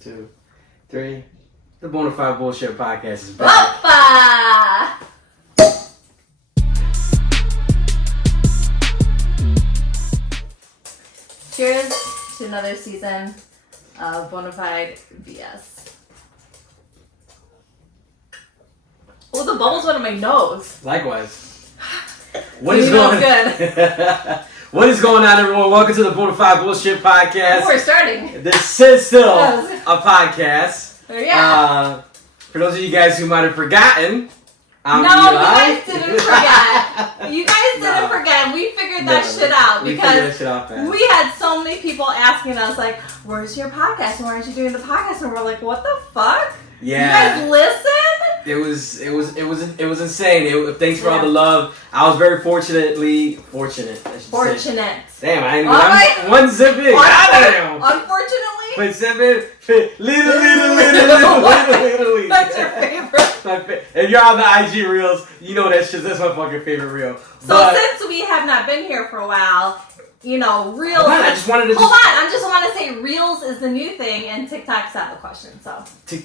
2, 3. The Bona Fide Bullshit Podcast is back. Boppa! Cheers to another season of Bona Fide VS. Oh, the bubbles went in my nose. Likewise. What is going on? What is going on, everyone? Welcome to the Bona Fide Bullshit Podcast. Oh, we're starting. This is still a podcast. Yeah. For those of you guys who might have forgotten, I'm no, Eli. you guys didn't forget. You guys didn't forget. We figured that shit out because we had so many people asking us, like, where's your podcast? And why aren't you doing the podcast? And we're like, what the fuck? Yeah. You guys listen? It was insane. Thanks for all the love. I was very fortunate. Damn, I ain't even one zip in. Goddamn. Unfortunately. But little. That's your favorite. If you're on the IG reels, you know that's my fucking favorite reel. So since we have not been here for a while, you know, reels. I just want to say reels is the new thing, and TikTok's out of the question. So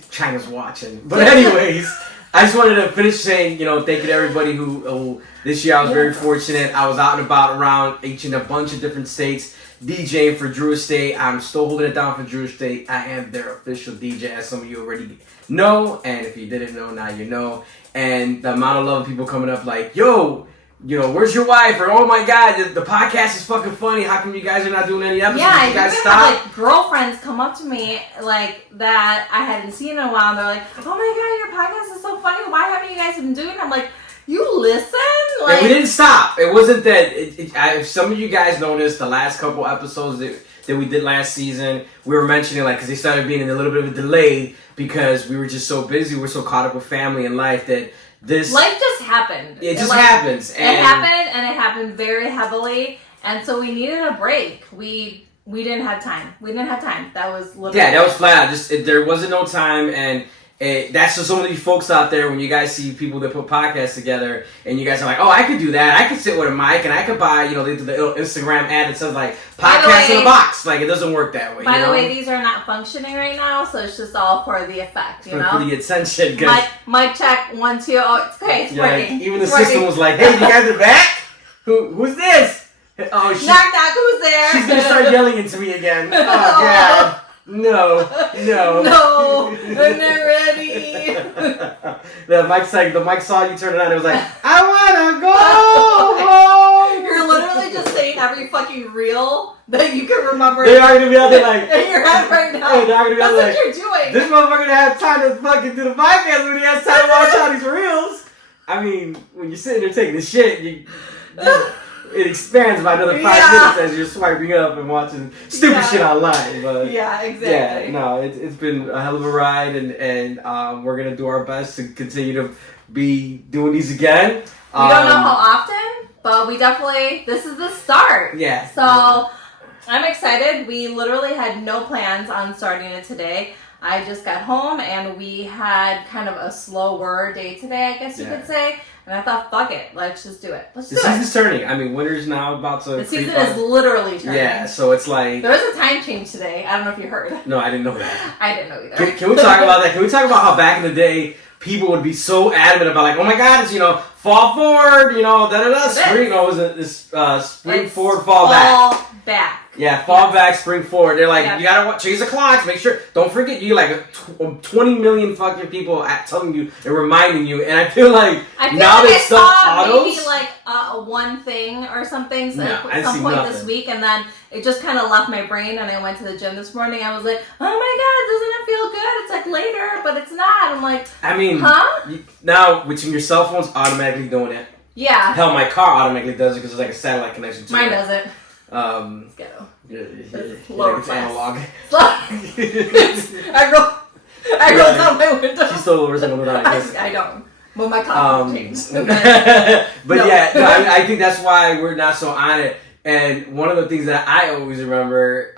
China's watching. But anyways, I just wanted to finish saying, thank you to everybody who this year I was very fortunate. I was out and about around each and a bunch of different states, DJing for Drew Estate. I'm still holding it down for Drew Estate. I am their official DJ, as some of you already know, and if you didn't know, now you know. And the amount of love people coming up like, yo, where's your wife? Or, oh my God, the podcast is fucking funny. How come you guys are not doing any episodes? Yeah, you guys stop? Have, girlfriends come up to me, like, that I hadn't seen in a while, and they're like, oh my God, your podcast is so funny. Why haven't you guys been doing it? I'm like, you listen? Like, we didn't stop. It wasn't that. If some of you guys noticed, the last couple episodes that we did last season, we were mentioning, like, because they started being in a little bit of a delay because we were just so busy. We're so caught up with family and life that life just happened. It just happens. It happened very heavily, and so we needed a break. We didn't have time. That was literally that was flat out. There wasn't no time, and that's just so many folks out there. When you guys see people that put podcasts together, and you guys are like, "Oh, I could do that. I could sit with a mic, and I could buy, the Instagram ad that says like podcast in a box." Like, it doesn't work that way. By the way, these are not functioning right now, so it's just all for the effect, for the attention. Mic check 1 2. Oh, it's okay. It's working. Even the system was like, "Hey, you guys are back. Who's this? Oh, knock knock. Who's there?" She's gonna start yelling into me again. Oh God. No, I'm not ready. The mic saw you turn it on. It was like, I wanna go home. You're literally just saying every fucking reel that you can remember. They are gonna be out there like in your head right now. Hey, they're gonna be out there That's what you're doing. This motherfucker gonna have time to fucking do the podcast when he has time to watch all these reels. I mean, when you're sitting there taking the shit, it expands by another 5 minutes as you're swiping up and watching stupid shit online. But yeah, exactly. Yeah, no, it's been a hell of a ride, and we're gonna do our best to continue to be doing these again. We don't know how often, but this is the start. Yeah. So I'm excited. We literally had no plans on starting it today. I just got home and we had kind of a slower day today, I guess you could say. And I thought, fuck it, let's just do it. The season's turning. I mean, winter's now about to. The season is literally turning. Yeah, so it's like there was a time change today. I don't know if you heard. No, I didn't know that. I didn't know either. Can we talk about that? Can we talk about how back in the day people would be so adamant about, like, oh my God, it's fall forward, spring. No, was it spring forward, fall back. Yeah, fall back, spring forward. They're like, you gotta change the clocks. Make sure, don't forget, you like 20 million fucking people telling you and reminding you. And I feel like now that they saw maybe like one thing or something at some point this week, and then it just kind of left my brain. And I went to the gym this morning. I was like, oh my God, doesn't it feel good? It's like later, but it's not. I'm like, I mean, now with your cell phone's automatically doing it. Yeah. Hell, my car automatically does it because it's like a satellite connection to Mine doesn't. It's ghetto. It's lower it's class. analog. I roll down my window. She still lowers the window down. I don't. Well, my car changed. I think that's why we're not so on it. And one of the things that I always remember,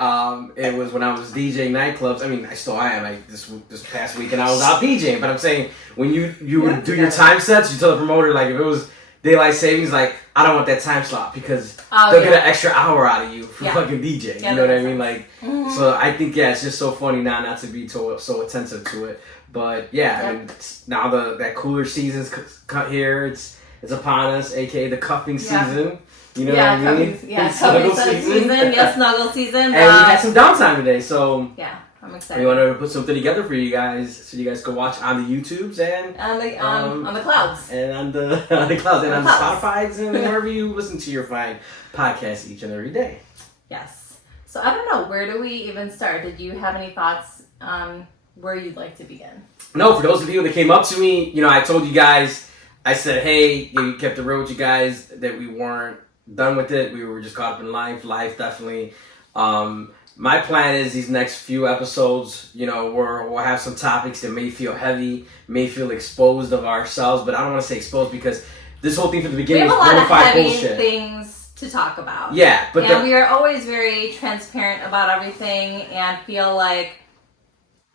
it was when I was DJing nightclubs. I mean, I still am. This past weekend I was out DJing, but I'm saying when you would do your time sets, you tell the promoter, like, if it was daylight savings, like, I don't want that time slot because Oh, they'll get an extra hour out of you for Yeah. fucking DJ. Yeah, You know what I that mean? makes Like, Mhm. so I think, yeah, it's just so funny now not to be so attentive to it. But yeah, I mean, now that cooler season's cut here. It's upon us, aka the cuffing season. You know what I mean? Cuffing season. Yes, snuggle season. And we had some downtime today, so yeah, I'm excited. we want to put something together for you guys, so you guys can watch on the YouTubes and on the clouds and on the clouds and on the Spotify's and wherever you listen to your fine podcast each and every day. Yes. So I don't know, where do we even start? Did you have any thoughts on where you'd like to begin? No, for those of you that came up to me, you know, I told you guys, I said, hey, we kept it real with you guys, that we weren't done with it. We were just caught up in life definitely. My plan is these next few episodes, you know, we'll have some topics that may feel heavy, may feel exposed of ourselves, but I don't want to say exposed because this whole thing from the beginning was bona fide bullshit. Things to talk about. Yeah, but we are always very transparent about everything and feel like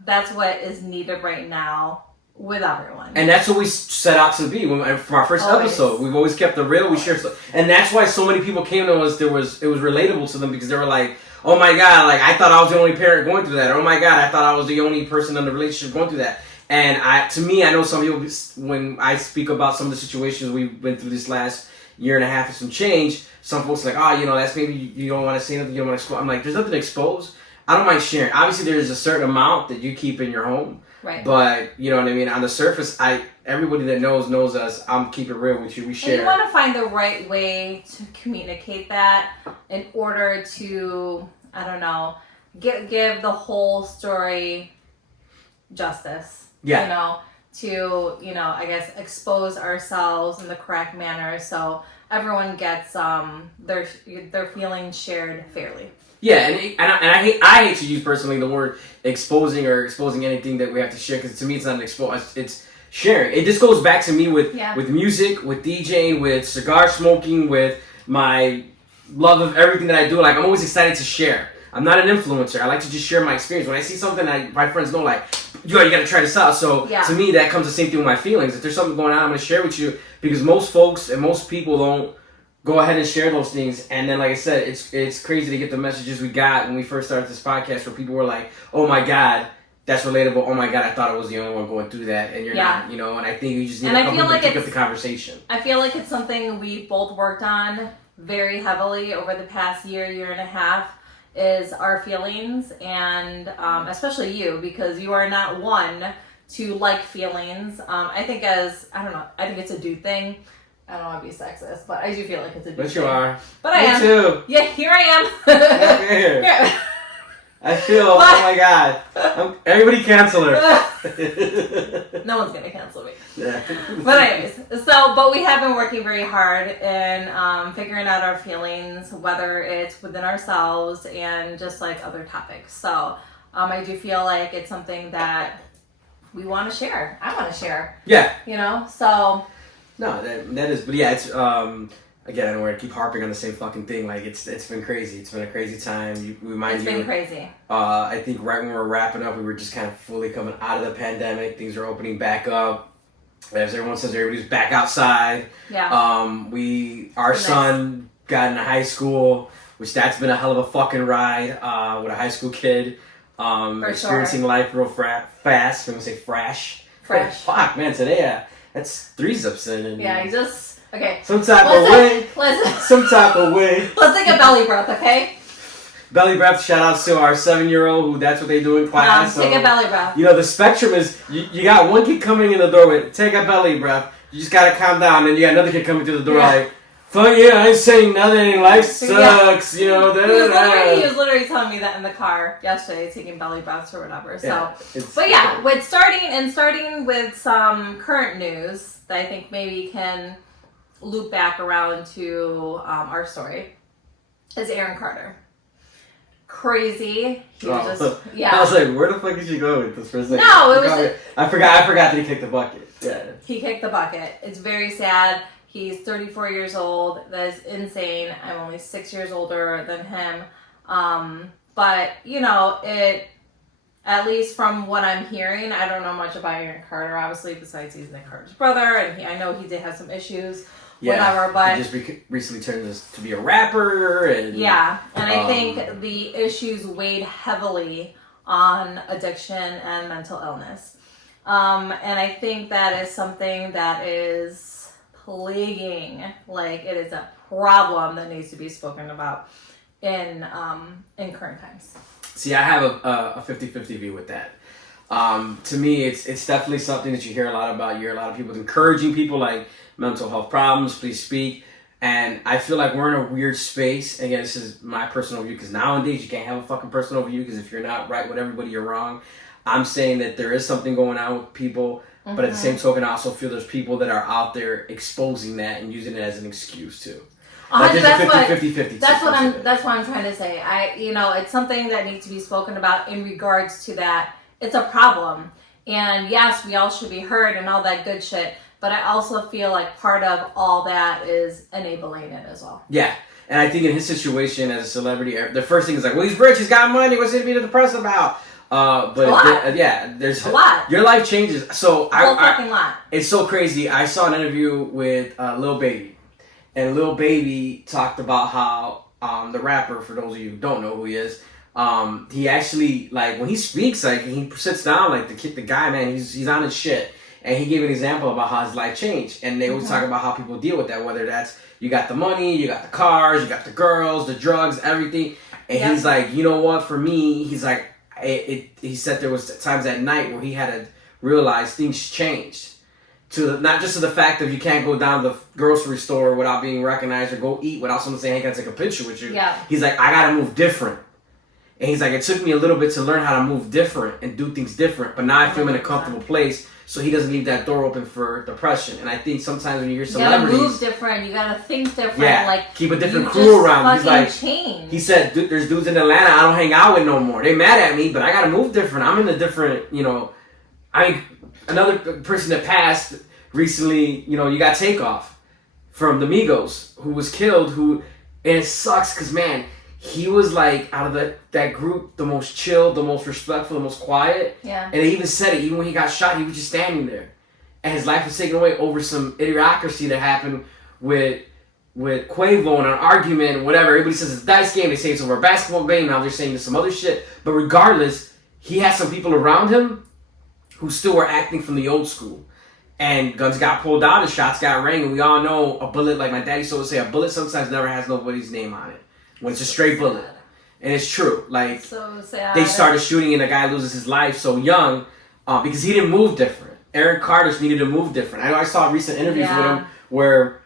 that's what is needed right now with everyone. And that's what we set out to be from our first episode. We've always kept it real. We share, and that's why so many people came to us. It was relatable to them because they were like, "Oh my God, like I thought I was the only parent going through that." Or, "Oh my God, I thought I was the only person in the relationship going through that." And to me, I know some people, when I speak about some of the situations we've been through this last year and a half and some change, some folks are like, "Oh, you know, that's maybe you don't want to say nothing, you don't want to expose." I'm like, there's nothing to expose. I don't mind sharing. Obviously, there's a certain amount that you keep in your home. Right. But, you know what I mean? On the surface, everybody that knows us. I'm keeping it real with you. We share. And you want to find the right way to communicate that in order to, I don't know, give the whole story justice. Yeah. You know, to, you know, I guess expose ourselves in the correct manner so everyone gets their feelings shared fairly. Yeah, and I hate to use personally the word exposing anything that we have to share because to me it's not an expose, it's sharing. It just goes back to me with music, with DJing, with cigar smoking, with my love of everything that I do. Like I'm always excited to share. I'm not an influencer. I like to just share my experience. When I see something my friends know, like, you gotta try this out. So to me that comes the same thing with my feelings. If there's something going on, I'm gonna share with you because most folks and most people don't go ahead and share those things. And then, like I said, it's crazy to get the messages we got when we first started this podcast where people were like, "Oh my God, that's relatable. Oh my God, I thought I was the only one going through that." And you're not, you know, and I think you just need a couple to pick up the conversation. I feel like it's something we both worked on very heavily over the past year and a half is our feelings. And especially you, because you are not one to like feelings. I think I think it's a dude thing. I don't want to be sexist, but I do feel like it's a dude thing. But you are. But I am. Me too. Yeah, here I am. Here. I feel, oh my God. Everybody cancel her. No one's going to cancel me. Yeah. But anyways, but we have been working very hard in figuring out our feelings, whether it's within ourselves and just like other topics. So I do feel like it's something that we want to share. I want to share. Yeah. You know, so... No, that is, but yeah, it's again, I don't want to keep harping on the same fucking thing. Like it's been crazy. It's been a crazy time. It's been crazy. I think right when we were wrapping up, we were just kind of fully coming out of the pandemic. Things are opening back up. As everyone says, everybody's back outside. Yeah. Our son got into high school, which that's been a hell of a fucking ride. With a high school kid, experiencing life real fast. I'm gonna say fresh. Fresh. Fuck, man, today. That's 3 zips in. And yeah, you just... Okay. Some type of way. Some type of way. Let's take a belly breath, okay? Belly breath, shout outs to our 7-year-old who that's what they do in class. Take a belly breath. You know, the spectrum is, you got one kid coming in the door with, take a belly breath. You just gotta calm down. And then you got another kid coming through the door like, fuck yeah, I ain't saying nothing. Life sucks, you know. He was literally telling me that in the car yesterday, taking belly breaths or whatever. With starting with some current news that I think maybe can loop back around to our story is Aaron Carter. Crazy. He was just, I was like, where the fuck did you go with this for a second? No, it was. I forgot that he kicked the bucket. Yeah. He kicked the bucket. It's very sad. He's 34 years old. That is insane. I'm only 6 years older than him. But, you know, at least from what I'm hearing, I don't know much about Aaron Carter, obviously, besides he's Nick Carter's brother. And I know he did have some issues whatever. But he just recently turned this to be a rapper, and I think the issues weighed heavily on addiction and mental illness, and I think that is something that is plaguing. Like, it is a problem that needs to be spoken about in current times. See, I have a 50-50 view with that. To me, it's definitely something that you hear a lot about. You hear a lot of people encouraging people like mental health problems, please speak. And I feel like we're in a weird space. Again, this is my personal view, because nowadays you can't have a fucking personal view, because if you're not right with everybody, you're wrong. I'm saying that there is something going on with people, but at the same token, I also feel there's people that are out there exposing that and using it as an excuse too. Like, there's a 50-50. That's what I'm trying to say. It's something that needs to be spoken about in regards to that. It's a problem. And yes, we all should be heard and all that good shit. But I also feel like part of all that is enabling it as well. Yeah. And I think in his situation as a celebrity, the first thing is like, well, he's rich, he's got money, what's he to be depressed about? There's a lot. Your life changes. So a whole fucking lot. It's so crazy. I saw an interview with Lil Baby. And Lil Baby talked about how the rapper, for those of you who don't know who he is, he actually, like, when he speaks, like, he sits down, like, the guy, man, he's on his shit. And he gave an example about how his life changed. And they always talk about how people deal with that, whether that's you got the money, you got the cars, you got the girls, the drugs, everything. And he's like, you know what, for me, he's like, he said there was times at night where he had to realize things changed. Not just to the fact that you can't go down to the grocery store without being recognized, or go eat without someone saying, hey, can I take a picture with you? Yeah. He's like, I gotta move different. And he's like, it took me a little bit to learn how to move different and do things different, but now I feel I'm in a comfortable place, so he doesn't leave that door open for depression. And I think sometimes when you hear celebrities, you gotta move different, you gotta think different, like, keep a different crew around. He's like, change. He said, there's dudes in Atlanta I don't hang out with no more. They mad at me, but I gotta move different. I'm in a different, another person that passed recently, you got Takeoff from the Migos, who was killed, and it sucks because, man, he was like, out of that group, the most chill, the most respectful, the most quiet. Yeah. And they even said it, even when he got shot, he was just standing there. And his life was taken away over some idiocracy that happened with Quavo and an argument and whatever. Everybody says it's a dice game, they say it's over a basketball game, now they're saying it's some other shit. But regardless, he had some people around him who still were acting from the old school. And guns got pulled out and shots got rang. And we all know a bullet, like my daddy used to say, a bullet sometimes never has nobody's name on it. When it's a straight bullet. And it's true. Like, so sad. They started shooting and the guy loses his life so young because he didn't move different. Aaron Carter needed to move different. I know I saw recent interviews with him where,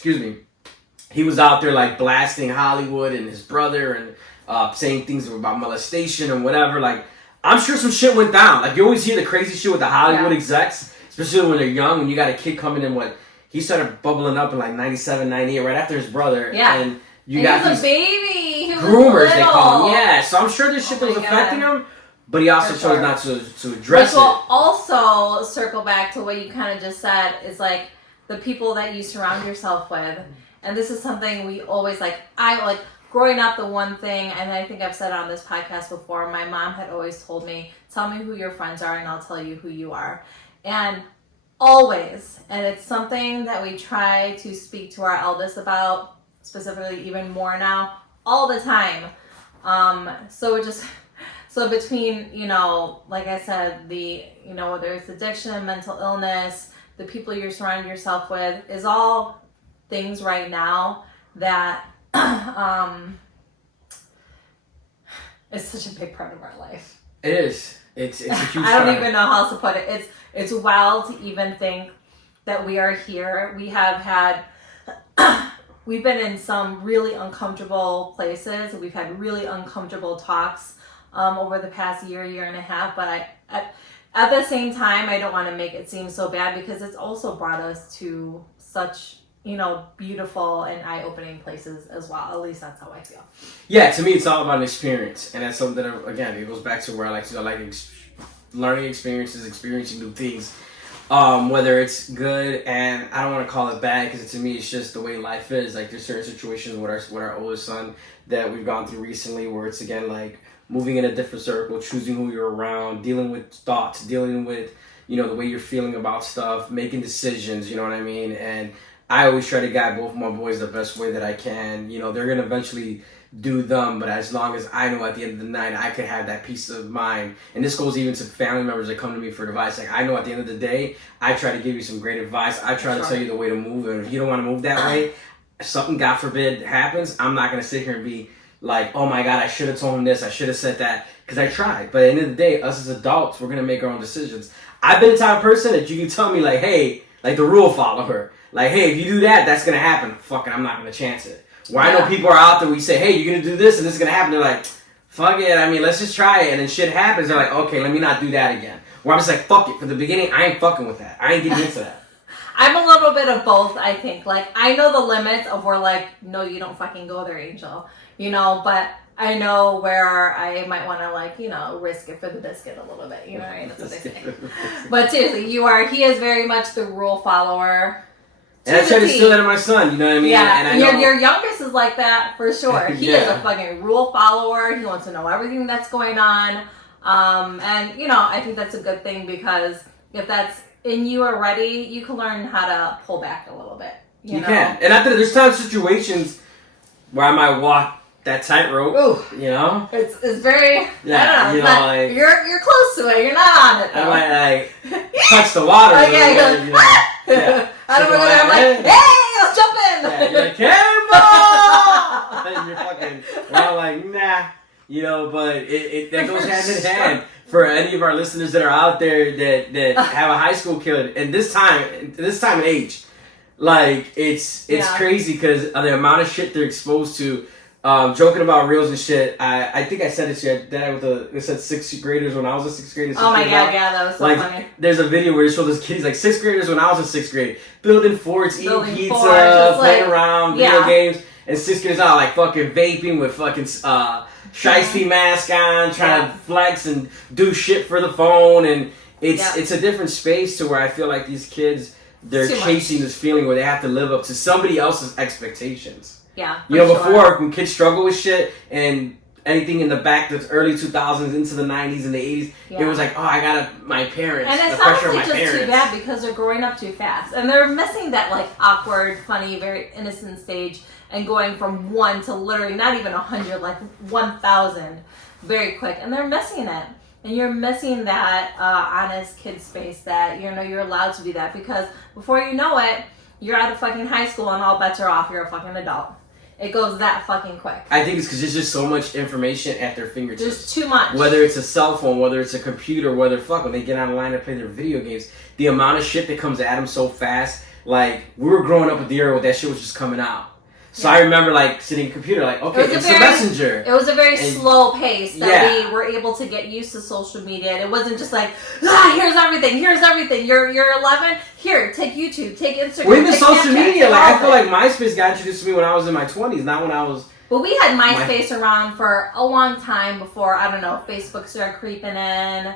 he was out there like blasting Hollywood and his brother and saying things about molestation and whatever. Like, I'm sure some shit went down. Like, you always hear the crazy shit with the Hollywood execs, especially when they're young, when you got a kid coming in, he started bubbling up in like 97, 98, right after his brother. Yeah. And you got these baby. groomers, they call him. Yeah, so I'm sure there's shit that was affecting him, but he also chose not to address it. We'll also circle back to what you kind of just said, is like the people that you surround yourself with. And this is something we always growing up, the one thing, and I think I've said it on this podcast before, my mom had always told me, tell me who your friends are and I'll tell you who you are. And always, and it's something that we try to speak to our eldest about, specifically even more now, all the time. So between, like I said, whether it's addiction, mental illness, the people you surround yourself with is all things right now that is such a big part of our life. It is. It's a huge I don't even know how else to put it. It's wild to even think that we are here. We have had we've been in some really uncomfortable places. We've had really uncomfortable talks over the past year and a half. But at the same time, I don't want to make it seem so bad, because it's also brought us to such, beautiful and eye-opening places as well. At least that's how I feel. Yeah, to me, it's all about an experience. And that's something that, again, it goes back to where I like learning experiences, experiencing new things. Whether it's good, and I don't want to call it bad, because to me it's just the way life is. Like, there's certain situations with our oldest son that we've gone through recently where it's again like moving in a different circle, choosing who you're around, dealing with thoughts, dealing with the way you're feeling about stuff, making decisions, you know what I mean? And I always try to guide both of my boys the best way that I can. You know, they're going to eventually do them, but as long as I know at the end of the night I could have that peace of mind, and this goes even to family members that come to me for advice, like I know at the end of the day I try to give you some great advice. I try to tell you the way to move, and if you don't want to move that way, if something God forbid happens, I'm not going to sit here and be like, oh my God, I should have told him this, I should have said that, because I tried. But at the end of the day, us as adults, we're going to make our own decisions. I've been the type of person that you can tell me like, hey, like the rule follower, like, hey, if you do that, that's going to happen. Fucking, I'm not going to chance it. Where I know people are out there, we say, hey, you're going to do this and this is going to happen. They're like, fuck it. I mean, let's just try it. And then shit happens. They're like, okay, let me not do that again. Where I'm just like, fuck it. From the beginning, I ain't fucking with that. I ain't getting into that. I'm a little bit of both, I think. Like, I know the limits of where, like, no, you don't fucking go there, Angel. You know, but I know where I might want to, like, you know, risk it for the biscuit a little bit. You know what I mean? That's what they say. But seriously, he is very much the rule follower. And I try to steal that of my son, you know what I mean? Yeah, and I know, your youngest is like that for sure. He is a fucking rule follower. He wants to know everything that's going on. And, you know, I think that's a good thing because if that's in you already, you can learn how to pull back a little bit. You know? can. And after there's times, situations where I might walk that tightrope, you know? It's very, yeah, I don't know. You know, like, you're close to it. You're not on it, though. I might, like, touch the water a little bit, you know? Yeah. I don't know. I'm like, hey, let's jump in. Yeah, you're like, hey, and you're fucking, and I'm like, nah, you know, but it that goes hand in hand for any of our listeners that are out there that have a high school kid, and this time and age, like, it's crazy because of the amount of shit they're exposed to. Joking about reels and shit. I think I said it to your dad it said 6th graders when I was a 6th grader. Oh my God, yeah, that was so funny. There's a video where it shows this kid, he's like 6th graders when I was in 6th grade, building forts, eating pizza, playing around, video games, and 6th graders out like fucking vaping with fucking shiesty mask on, trying to flex and do shit for the phone, and it's a different space to where I feel like these kids, they're chasing this feeling where they have to live up to somebody else's expectations. Yeah, you know, before when kids struggle with shit and anything in the back that's early 2000s into the 90s and the 80s, it was like, oh, I gotta my parents. And it's honestly just too bad because they're growing up too fast and they're missing that like awkward, funny, very innocent stage and going from 1 to literally not even 100, like 1,000, very quick, and they're missing it. And you're missing that honest kid space that you know you're allowed to be that because before you know it, you're out of fucking high school and all bets are off. You're a fucking adult. It goes that fucking quick. I think it's because there's just so much information at their fingertips. There's too much. Whether it's a cell phone, whether it's a computer, when they get online and play their video games, the amount of shit that comes at them so fast. Like, we were growing up with the era where that shit was just coming out. So I remember, like, sitting at a computer, like, okay, it's a messenger. It was a very slow pace that we were able to get used to social media. And it wasn't just like, here's everything. You're 11, here, take YouTube, take Instagram, well, even take social Snapchat, media, like, I feel like MySpace got introduced to me when I was in my 20s, not when I was... But we had MySpace around for a long time before, I don't know, Facebook started creeping in.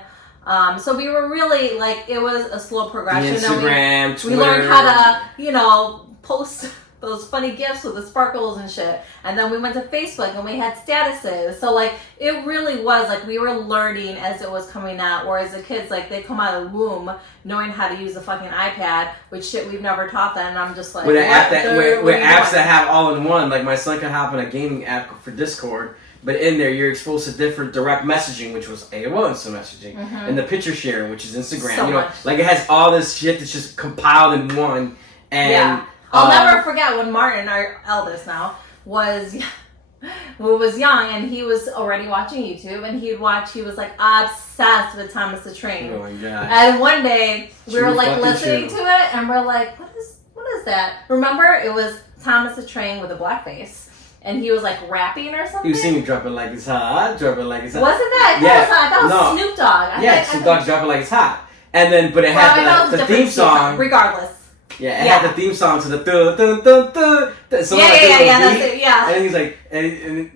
So we were really, like, it was a slow progression. Instagram, Twitter. We learned how to, you know, post those funny gifs with the sparkles and shit. And then we went to Facebook and we had statuses. So, like, it really was, like, we were learning as it was coming out. Whereas the kids, like, they come out of the womb knowing how to use a fucking iPad, which shit we've never taught them. And I'm just like, with apps that have all in one. Like, my son can hop on a gaming app for Discord. But in there, you're exposed to different direct messaging, which was AOL Instant Messaging. And the picture sharing, which is Instagram. So you know, much. like, it has all this shit that's just compiled in one. And... I'll never forget when Martin, our eldest now, was young and he was already watching YouTube and he was like obsessed with Thomas the Train. Oh my God. And one day we were like listening to it and we're like, what is that? Remember, it was Thomas the Train with a black face. And he was like rapping or something. He was singing "Drop It Like It's Hot," "Drop It Like It's Hot." Wasn't that? That was Snoop Dogg. Snoop Dogg's "Drop It Like It's Hot," and then but it had the theme song. Regardless. Yeah, it had the theme song to the dun dun dun dun. So that's it. Yeah. And he's like, and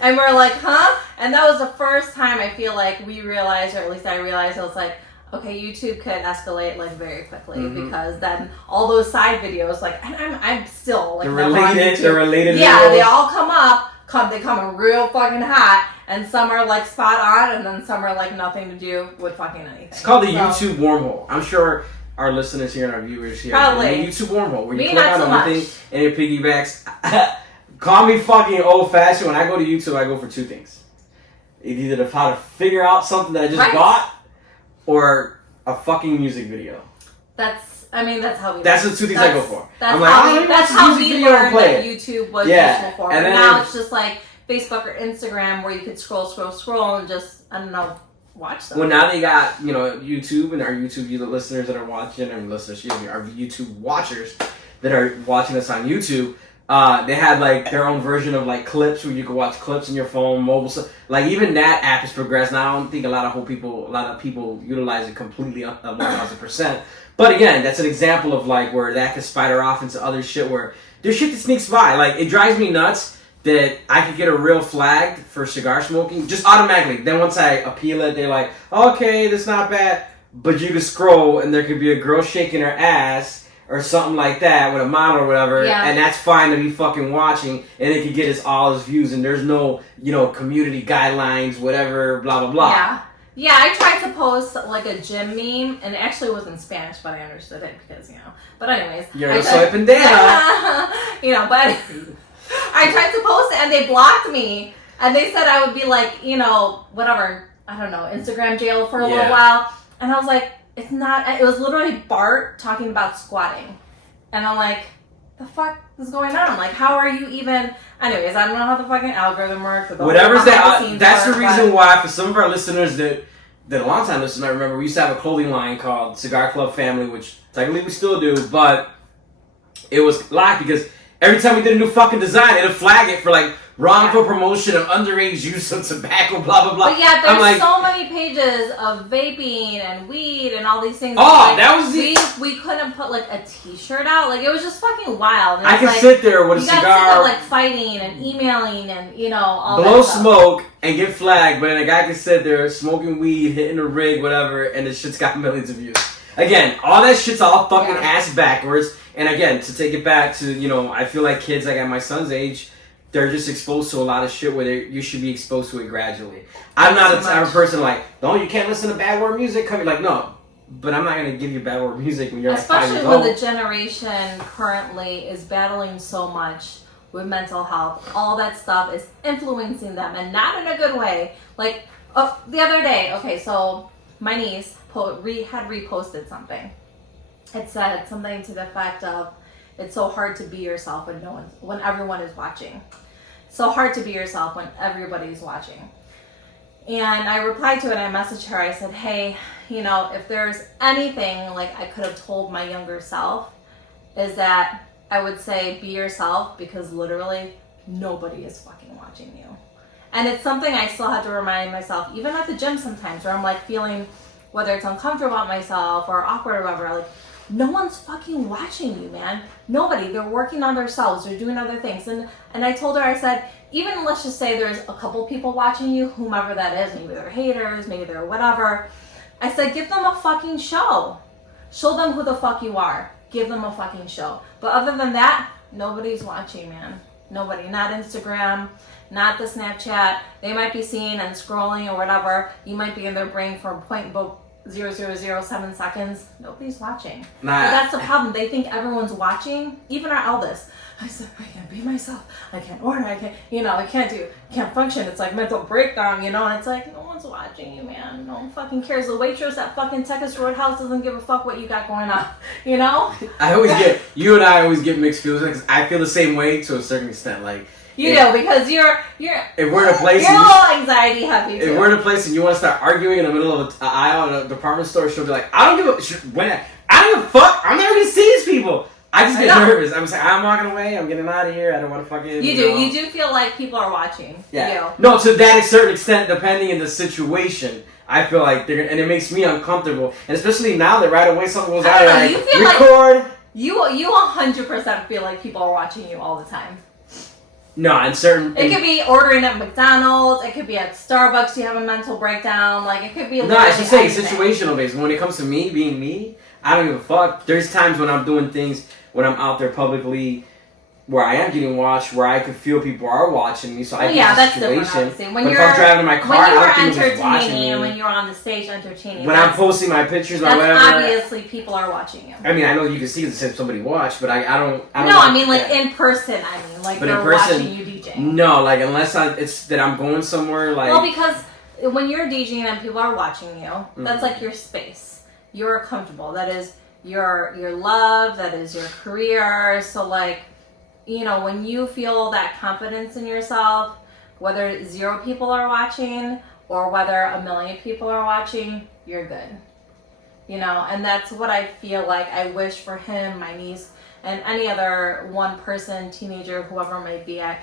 And we're like, huh? And that was the first time I feel like we realized, or at least I realized, I was like, okay, YouTube could escalate like very quickly because then all those side videos, like, and I'm still like, they're related. Yeah, they all come up. They come in real fucking hot, and some are like spot on, and then some are like nothing to do with fucking anything. It's called the YouTube wormhole. I'm sure our listeners here and our viewers here. Probably. YouTube wormhole where you Me, click not on so the one much. thing and it piggybacks. Call me fucking old fashioned. When I go to YouTube, I go for two things: either how to figure out something that I just bought, or a fucking music video. That's how we. That's the two things I go for. That's I'm like, that's how we learned that YouTube was useful for. And But then now it's just like Facebook or Instagram where you could scroll and just, I don't know, watch them. Well, now they got, YouTube and our YouTube listeners that are watching, our YouTube watchers that are watching us on YouTube. They had like their own version of like clips where you could watch clips in your phone, mobile stuff. Like even that app has progressed. Now I don't think a lot of people utilize it completely 1,000%. But again, that's an example of like where that could spider off into other shit where there's shit that sneaks by. Like it drives me nuts that I could get a real flag for cigar smoking just automatically. Then once I appeal it, they're like, okay, that's not bad. But you could scroll and there could be a girl shaking her ass or something like that with a model or whatever, and that's fine to be fucking watching, and it could get us all his views, and there's no, community guidelines, whatever, blah, blah, blah. Yeah, I tried to post like a gym meme, and it actually was in Spanish, but I understood it because, But anyways. You're swiping down. But I tried to post it, and they blocked me, and they said I would be like, whatever, I don't know, Instagram jail for a little while, and I was like, it's not, it was literally Bart talking about squatting. And I'm like, the fuck is going on? Like, how are you even, anyways, I don't know how the fucking algorithm works. Or whatever's that's the reason why, for some of our listeners that a long time listeners might remember, we used to have a clothing line called Cigar Club Family, which technically we still do, but it was locked because every time we did a new fucking design, it'd flag it for like wrongful promotion of underage use of tobacco, blah, blah, blah. But yeah, there's so many pages of vaping and weed and all these things. Oh, that was we couldn't put like a t-shirt out. Like it was just fucking wild. And I can sit there with a cigar. You gotta sit there like fighting and emailing and all blow that stuff. smoke and get flagged, but then a guy can sit there smoking weed, hitting a rig, whatever, and the shit's got millions of views. Again, all that shit's all fucking ass backwards. And again, to take it back to, I feel like kids like at my son's age, they're just exposed to a lot of shit where you should be exposed to it gradually. I'm not a type of person like, no, you can't listen to bad word music. Like, no. But I'm not going to give you bad word music when you're like 5 years old. Especially when the generation currently is battling so much with mental health. All that stuff is influencing them and not in a good way. Like, the other day, so my niece had reposted something. It said something to the effect of, it's so hard to be yourself when everyone is watching. So hard to be yourself when everybody's watching. And I replied to it and I messaged her. I said, hey, if there's anything like I could have told my younger self, is that I would say be yourself, because literally nobody is fucking watching you. And it's something I still have to remind myself, even at the gym sometimes, where I'm like feeling, whether it's uncomfortable about myself or awkward or whatever, like, no one's fucking watching you, man. Nobody. They're working on themselves. They're doing other things. And I told her, I said, even let's just say there's a couple people watching you, whomever that is, maybe they're haters, maybe they're whatever. I said, give them a fucking show. Show them who the fuck you are. Give them a fucking show. But other than that, nobody's watching, man. Nobody. Not Instagram, not the Snapchat. They might be seeing and scrolling or whatever. You might be in their brain for 0.0007 seconds. Nobody's watching. But that's the problem. They think everyone's watching. Even our eldest. I said, I can't be myself. I can't order. I can't function. It's like mental breakdown, and it's like, no one's watching you, man. No one fucking cares. The waitress at fucking Texas Roadhouse doesn't give a fuck what you got going on, you and I always get mixed feelings because I feel the same way to a certain extent. Like, because you're if we're in a place, you're a little anxiety heavy too. If we're in a place and you want to start arguing in the middle of an aisle in a department store, she'll be like, I don't give a fuck. I'm never gonna see these people. I just get nervous. I'm just like, I'm walking away. I'm getting out of here. I don't want to fucking. You do feel like people are watching. Yeah. No, to that certain extent, depending on the situation, I feel like and it makes me uncomfortable, and especially now that right away something goes out and you feel record. Like you 100% feel like people are watching you all the time. No, and certain. It could be ordering at McDonald's. It could be at Starbucks. You have a mental breakdown. Like, it could be. No, it's just saying situational based. When it comes to me being me, I don't give a fuck. There's times when I'm doing things when I'm out there publicly, where I am getting watched, where I can feel people are watching me, so I yeah, get that's the different, situation. obviously. But if I'm driving in my car, when you I were don't think nobody's watching me. entertaining, when you're on the stage entertaining, when I'm posting my pictures or that's whatever, obviously people are watching you. I mean, I know you can see it says somebody watched, but I don't. No, I mean like in person. I mean like but they're watching you DJ. No, like unless it's that I'm going somewhere like. Well, because when you're DJing and people are watching you, that's like your space. You're comfortable. That is your love. That is your career. So like, you know, when you feel that confidence in yourself, whether 0 people are watching or whether 1 million people are watching, you're good. You know, and that's what I feel like I wish for him, my niece, and any other one person, teenager, whoever it might be. I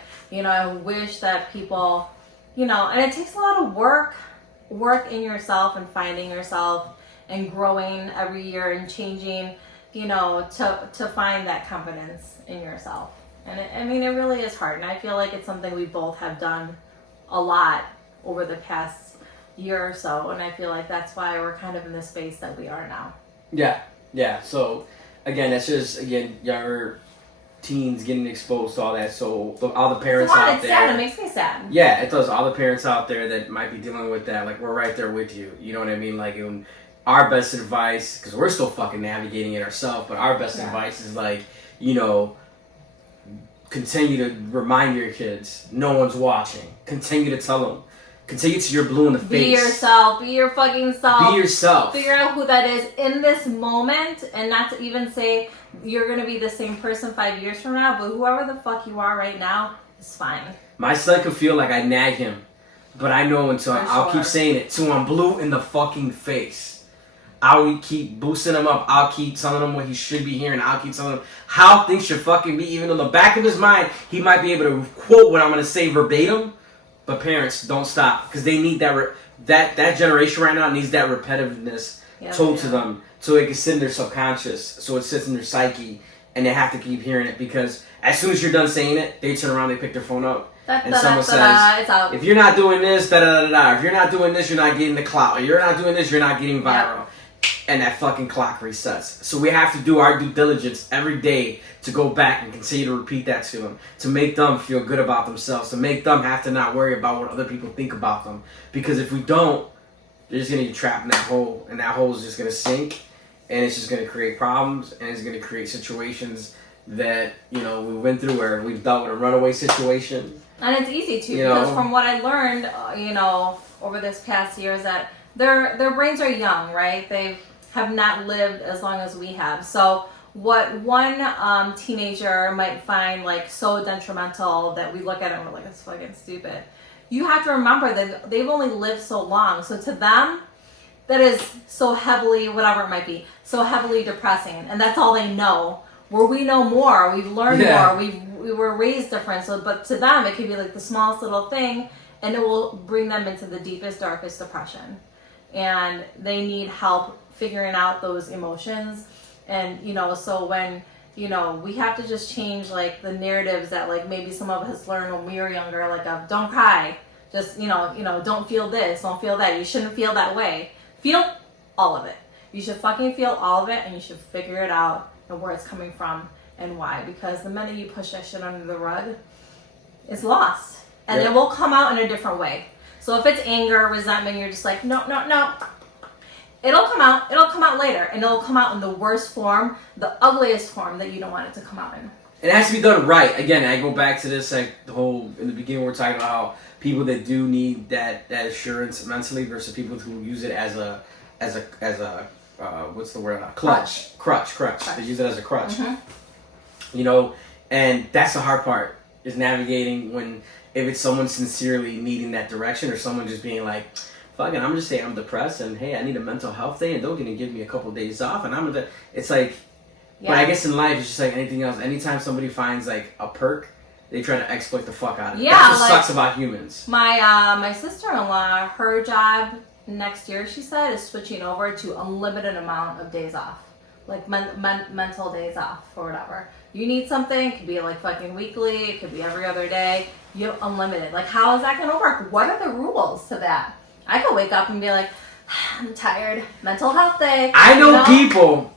wish that people, you know, and it takes a lot of work in yourself and finding yourself and growing every year and changing, you know, to find that confidence in yourself. And it really is hard. And I feel like it's something we both have done a lot over the past year or so. And I feel like that's why we're kind of in the space that we are now. Yeah. So, again, that's just, younger teens getting exposed to all that. So, all the parents out it's there. sad. It makes me sad. Yeah, it does. All the parents out there that might be dealing with that, like, we're right there with you. You know what I mean? Like, our best advice, because we're still fucking navigating it ourselves, but our best advice is, like, you know, continue to remind your kids no one's watching. Continue to tell them. Continue to you're blue in the face. Be yourself. Be your fucking self. Be yourself. Figure out who that is in this moment, and not to even say you're going to be the same person 5 years from now, but whoever the fuck you are right now is fine. My son can feel like I nag him, but I know until I'll keep saying it till I'm blue in the fucking face. I'll keep boosting him up. I'll keep telling him what he should be hearing. I'll keep telling him how things should fucking be. Even in the back of his mind, he might be able to quote what I'm going to say verbatim. But parents, don't stop. Because they need that generation right now needs that repetitiveness told to them. So it can sit in their subconscious. So it sits in their psyche. And they have to keep hearing it. Because as soon as you're done saying it, they turn around, they pick their phone up. And someone says, if you're not doing this, da-da-da-da. If you're not doing this, you're not getting the clout. If you're not doing this, you're not getting viral. Yep. And that fucking clock resets. So we have to do our due diligence every day to go back and continue to repeat that to them. To make them feel good about themselves. To make them have to not worry about what other people think about them. Because if we don't, they're just going to get trapped in that hole. And that hole is just going to sink. And it's just going to create problems. And it's going to create situations that, you know, we went through where we've dealt with a runaway situation. And it's easy to. Because from what I learned, you know, over this past year is that their brains are young, right? They have not lived as long as we have. So what one teenager might find like so detrimental that we look at it and we're like, it's fucking stupid. You have to remember that they've only lived so long. So to them, that is so heavily, whatever it might be, so heavily depressing. And that's all they know. Where we know more, we've learned more, we were raised different. So, but to them, it could be like the smallest little thing and it will bring them into the deepest, darkest depression. And they need help figuring out those emotions. And, you know, so when, you know, we have to just change like the narratives that like maybe some of us learned when we were younger, like don't cry, just, you know, don't feel this, don't feel that. You shouldn't feel that way. Feel all of it. You should fucking feel all of it and you should figure it out and where it's coming from and why. Because the minute you push that shit under the rug, it's lost. And it will come out in a different way. So if it's anger, resentment, you're just like, no. It'll come out later. And it'll come out in the worst form, the ugliest form that you don't want it to come out in. It has to be done right. Again, I go back to this, like the whole, in the beginning we're talking about how people that do need that assurance mentally versus people who use it as a what's the word? Crutch. They use it as a crutch. Mm-hmm. You know, and that's the hard part, is navigating when, if it's someone sincerely needing that direction or someone just being like, fuck it, I'm just saying I'm depressed and hey, I need a mental health day and they're going to give me a couple of days off and it's like, but I guess in life it's just like anything else. Anytime somebody finds like a perk, they try to exploit the fuck out of it. Yeah, that's what sucks about humans. My sister-in-law, her job next year, she said, is switching over to unlimited amount of days off. Like mental days off or whatever. You need something, it could be like fucking weekly, it could be every other day. You have unlimited. Like, how is that going to work? What are the rules to that? I could wake up and be like, I'm tired. Mental health day. I know people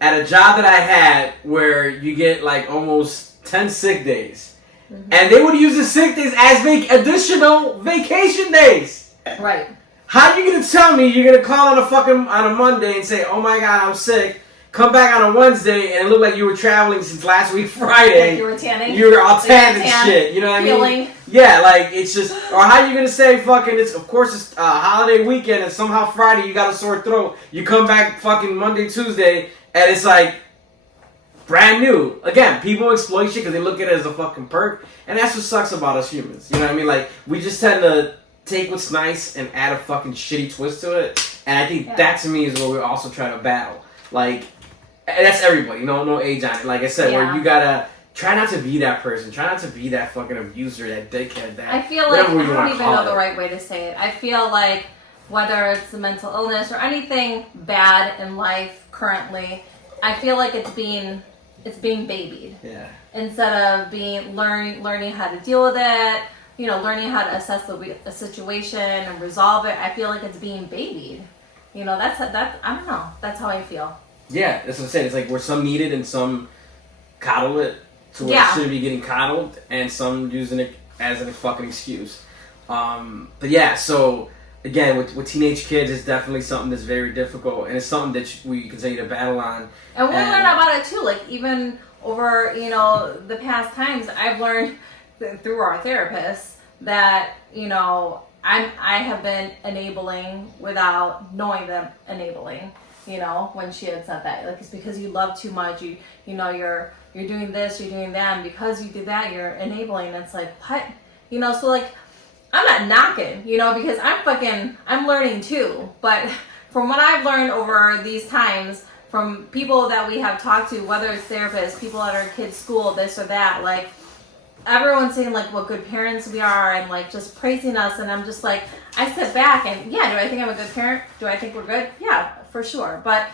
at a job that I had where you get like almost 10 sick days. Mm-hmm. And they would use the sick days as additional vacation days. Right. How are you going to tell me you're going to call on a Monday and say, oh my God, I'm sick. Come back on a Wednesday and it looked like you were traveling since last week Friday. Like you were tanning. You were all tan and shit. You know what I mean? Yeah, like it's just. Or how you gonna say fucking? It's holiday weekend and somehow Friday you got a sore throat. You come back fucking Monday, Tuesday and it's like brand new. Again, people exploit shit because they look at it as a fucking perk, and that's what sucks about us humans. You know what I mean? Like we just tend to take what's nice and add a fucking shitty twist to it, and I think that to me is what we also try to battle. Like. And that's everybody, no age on it. Like I said, where you gotta try not to be that person. Try not to be that fucking abuser, that dickhead, that I feel like, I don't even know the right way to say it. I feel like whether it's a mental illness or anything bad in life currently, I feel like it's being babied. Yeah. Instead of learning how to deal with it, learning how to assess a situation and resolve it, I feel like it's being babied. That's I don't know. That's how I feel. Yeah, that's what I'm saying. It's like where some need it and some coddle it to where it shouldn't be getting coddled, and some using it as a fucking excuse. But yeah, so again, with teenage kids, it's definitely something that's very difficult, and it's something that we continue to battle on. And we learn about it too. Like even over the past times, I've learned through our therapists that I have been enabling without knowing them enabling. When she had said that, like it's because you love too much. You're doing this, you're doing that, and because you do that, you're enabling. It's like what, So like, I'm not knocking, because I'm learning too. But from what I've learned over these times, from people that we have talked to, whether it's therapists, people at our kids' school, this or that, like everyone's saying like what good parents we are and like just praising us, and I'm just like, I sit back and do I think I'm a good parent? Do I think we're good? Yeah, for sure. But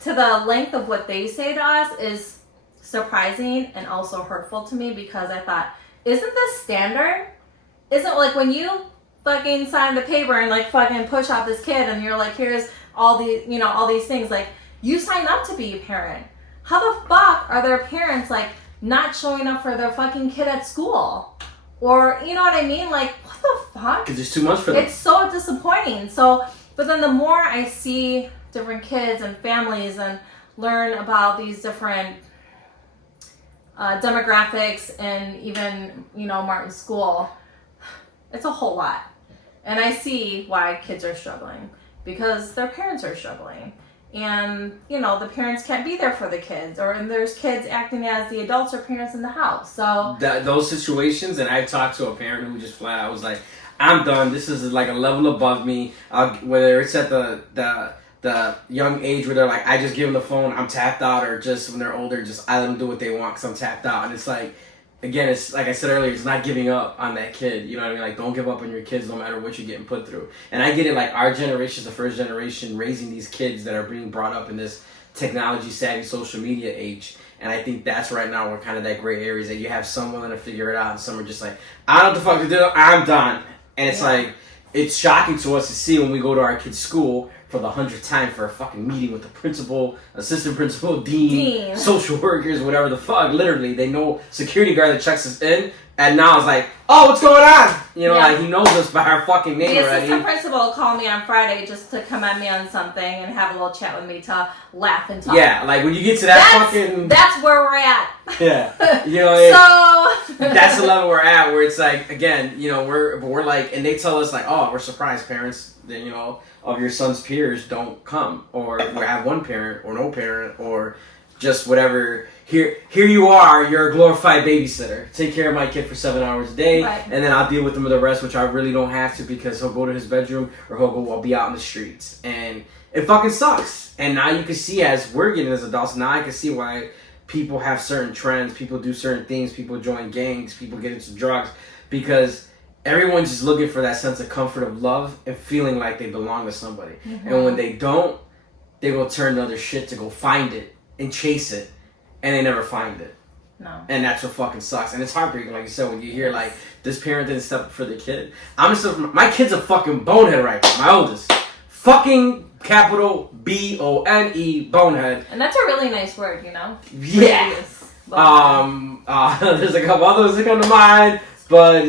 to the length of what they say to us is surprising and also hurtful to me, because I thought, isn't this standard? Isn't like when you fucking sign the paper and like fucking push out this kid and you're like, here's all these, all these things, like you sign up to be a parent. How the fuck are their parents like not showing up for their fucking kid at school? Or, you know what I mean? Like, what the fuck? Because there's too much for them. It's so disappointing. So, but then the more I see different kids and families and learn about these different demographics and even, Martin's school, it's a whole lot. And I see why kids are struggling. Because their parents are struggling. And, the parents can't be there for the kids. And there's kids acting as the adults or parents in the house. So those situations, and I talked to a parent who just flat out was like, I'm done. This is like a level above me. Whether it's at the young age where they're like, I just give them the phone, I'm tapped out. Or just when they're older, just I let them do what they want because I'm tapped out. And it's like, again, it's like I said earlier, it's not giving up on that kid. You know what I mean? Like, don't give up on your kids no matter what you're getting put through. And I get it, like, our generation is the first generation raising these kids that are being brought up in this technology-savvy social media age. And I think that's right now where kind of that gray area is, that you have some willing to figure it out and some are just like, I don't know what the fuck to do, I'm done. And it's like, it's shocking to us to see when we go to our kids' school for the 100th time for a fucking meeting with the principal, assistant principal, dean, social workers, whatever the fuck. Literally, they know security guard that checks us in, and now it's like, oh, what's going on? Like he knows us by our fucking name already. The assistant principal called me on Friday just to commend me on something and have a little chat with me to laugh and talk. Yeah, like when you get to that fucking... That's where we're at. Yeah. So... that's the level we're at, where it's like, again, we're like, and they tell us like, oh, we're surprised parents, of your son's peers don't come, or we have one parent or no parent, or just whatever. Here you are, you're a glorified babysitter. Take care of my kid for 7 hours a day, and then I'll deal with him with the rest, which I really don't have to, because he'll go to his bedroom or I'll be out in the streets. And it fucking sucks. And now you can see, as we're getting as adults, now I can see why people have certain trends, people do certain things, people join gangs, people get into drugs, because everyone's just looking for that sense of comfort of love and feeling like they belong to somebody. Mm-hmm. And when they don't, they will turn to other shit to go find it and chase it, and they never find it. No. And that's what fucking sucks. And it's heartbreaking, like you said, when you hear like, this parent didn't step up for the kid. My kid's a fucking bonehead right now, my oldest. Fucking capital B-O-N-E, bonehead. And that's a really nice word, Yeah. There's a couple others that come to mind, but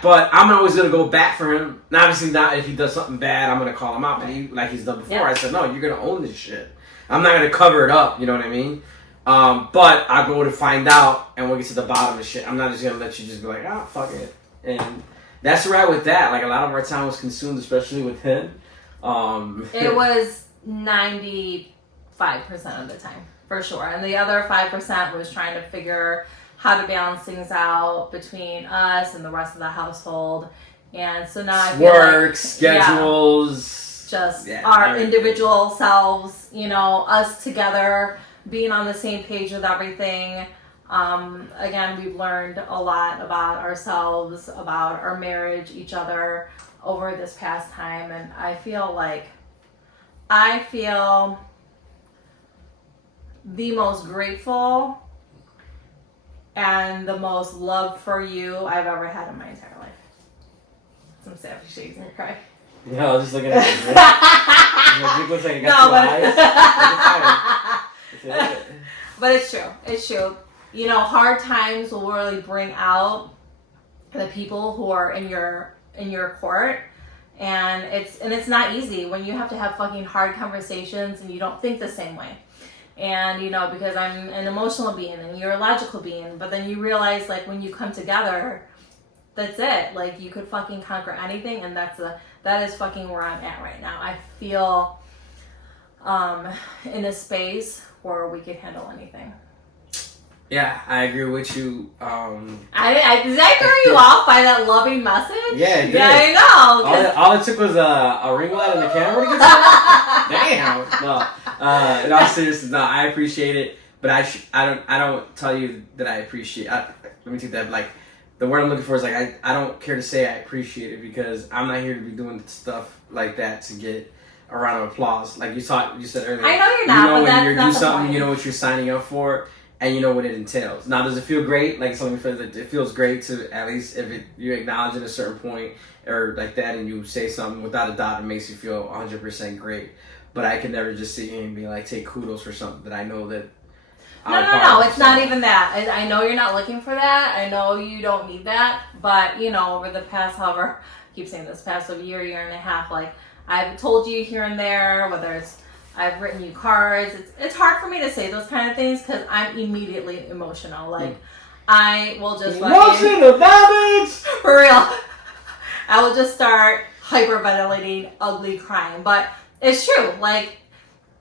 but I'm always gonna go back for him. And obviously not if he does something bad, I'm gonna call him out, but like he's done before. I said, no, you're gonna own this shit. I'm not gonna cover it up, you know what I mean? But I'll go to find out and we'll get to the bottom of shit. I'm not just gonna let you just be like, fuck it. And that's where I'm at with that. Like a lot of our time was consumed, especially with him. It was 95% of the time, for sure. And the other 5% was trying to figure how to balance things out between us and the rest of the household. And so now I feel work, schedules. Our individual selves, us together, being on the same page with everything. Again, we've learned a lot about ourselves, about our marriage, each other over this past time. And I feel the most grateful and the most love for you I've ever had in my entire life. Some savage shades in your cry. Yeah, I was just looking at it. It looks like it got two eyes. But it's true. It's true. Hard times will really bring out the people who are in your court, and it's not easy when you have to have fucking hard conversations and you don't think the same way. And because I'm an emotional being and you're a logical being, but then you realize like when you come together, that's it. Like you could fucking conquer anything, and that is fucking where I'm at right now. I feel in a space where we could handle anything. Yeah, I agree with you. Did I throw you off by that loving message? Yeah, it did. Yeah, I know. All it took was a ring light and the camera to get to Damn. No, in all seriousness, no, I appreciate it, but I don't tell you that I appreciate. Let me take that. Like the word I'm looking for is like I don't care to say I appreciate it because I'm not here to be doing stuff like that to get a round of applause. Like you said earlier. I know you're not. When you're doing something, point. you know what you're signing up for. And you know what it entails. Now, does it feel great? Like something it feels great to at least if you acknowledge at a certain point or like that, and you say something without a doubt, it makes you feel 100% great. But I can never just sit here and be like take kudos for something that I know that. No. It's not even that. I know you're not looking for that. I know you don't need that. But over the past, however, I keep saying this past year and a half, like I've told you here and there, whether it's I've written you cards. It's hard for me to say those kind of things because I'm immediately emotional. Like, I will just emotional damage for real. I will just start hyperventilating, ugly crying. But it's true. Like,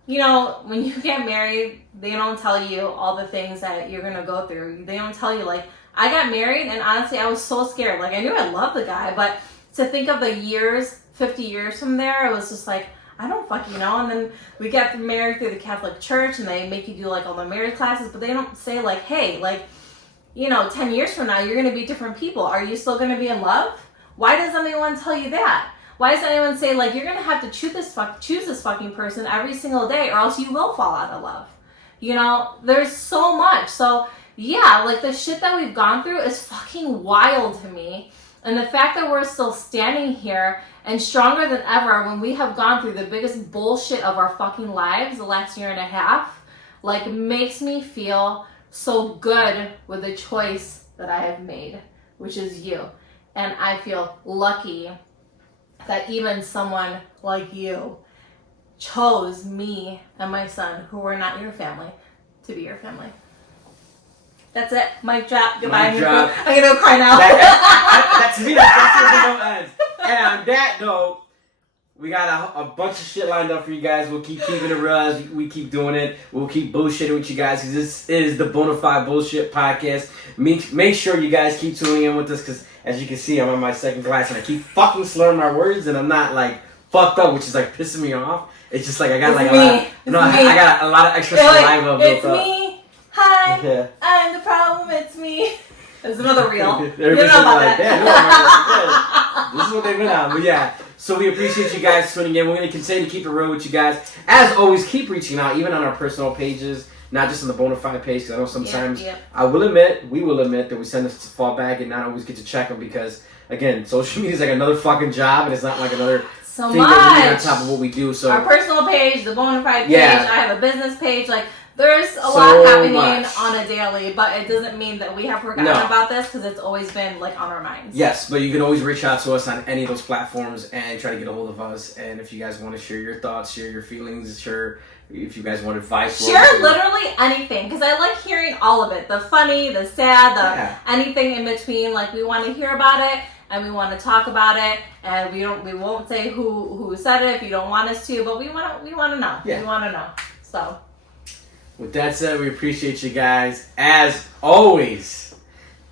when you get married, they don't tell you all the things that you're gonna go through. They don't tell you like I got married and honestly I was so scared. Like I knew I loved the guy, but to think of the years, 50 years from there, it was just like. I don't fucking know. And then we got married through the Catholic Church and they make you do like all the marriage classes, but they don't say like, hey, like, 10 years from now, you're going to be different people. Are you still going to be in love? Why does anyone tell you that? Why does anyone say like, you're going to have to choose this fucking person every single day or else you will fall out of love? There's so much. So yeah, like the shit that we've gone through is fucking wild to me. And the fact that we're still standing here and stronger than ever when we have gone through the biggest bullshit of our fucking lives the last year and a half, like makes me feel so good with the choice that I have made, which is you. And I feel lucky that even someone like you chose me and my son, who were not your family, to be your family. That's it. Mic drop. Goodbye. Mic drop. I'm gonna go cry now. That's where the video ends. And on that note, we got a bunch of shit lined up for you guys. We'll keep keeping it real. We keep doing it. We'll keep bullshitting with you guys because this is the Bona Fide Bullshit Podcast. Make sure you guys keep tuning in with us because as you can see, I'm on my second glass and I keep fucking slurring my words and I'm not like fucked up, which is like pissing me off. It's just like I got like I got a lot of extra saliva built up. It's me. Hi, yeah. I'm the problem, it's me. There's another reel. You don't know about like, that. This is what they've been on. But yeah, so we appreciate you guys tuning in. We're going to continue to keep it real with you guys. As always, keep reaching out, even on our personal pages, not just on the Bona Fide page, because I know sometimes, we will admit that we send us to fall back and not always get to check them because, again, social media is like another fucking job and it's not like another so thing much. that we do on top of what we do. So our personal page, the Bona Fide page, I have a business page, like, There's a lot happening on a daily, but it doesn't mean that we have forgotten about this because it's always been like on our minds. Yes, but you can always reach out to us on any of those platforms and try to get a hold of us. And if you guys want to share your thoughts, share your feelings, share if you guys want advice. Share literally anything because I like hearing all of it. The funny, the sad, anything in between. Like we want to hear about it and we want to talk about it. And we won't say who said it if you don't want us to, but we want to know. Yeah. We want to know. So. With that said, we appreciate you guys. As always,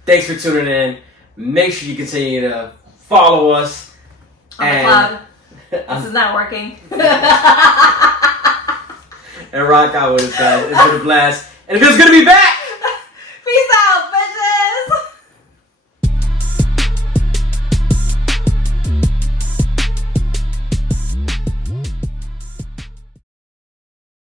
thanks for tuning in. Make sure you continue to follow us. On the cloud. This is not working. And rock out with us, guys. It's been a blast. And it feels good to be back.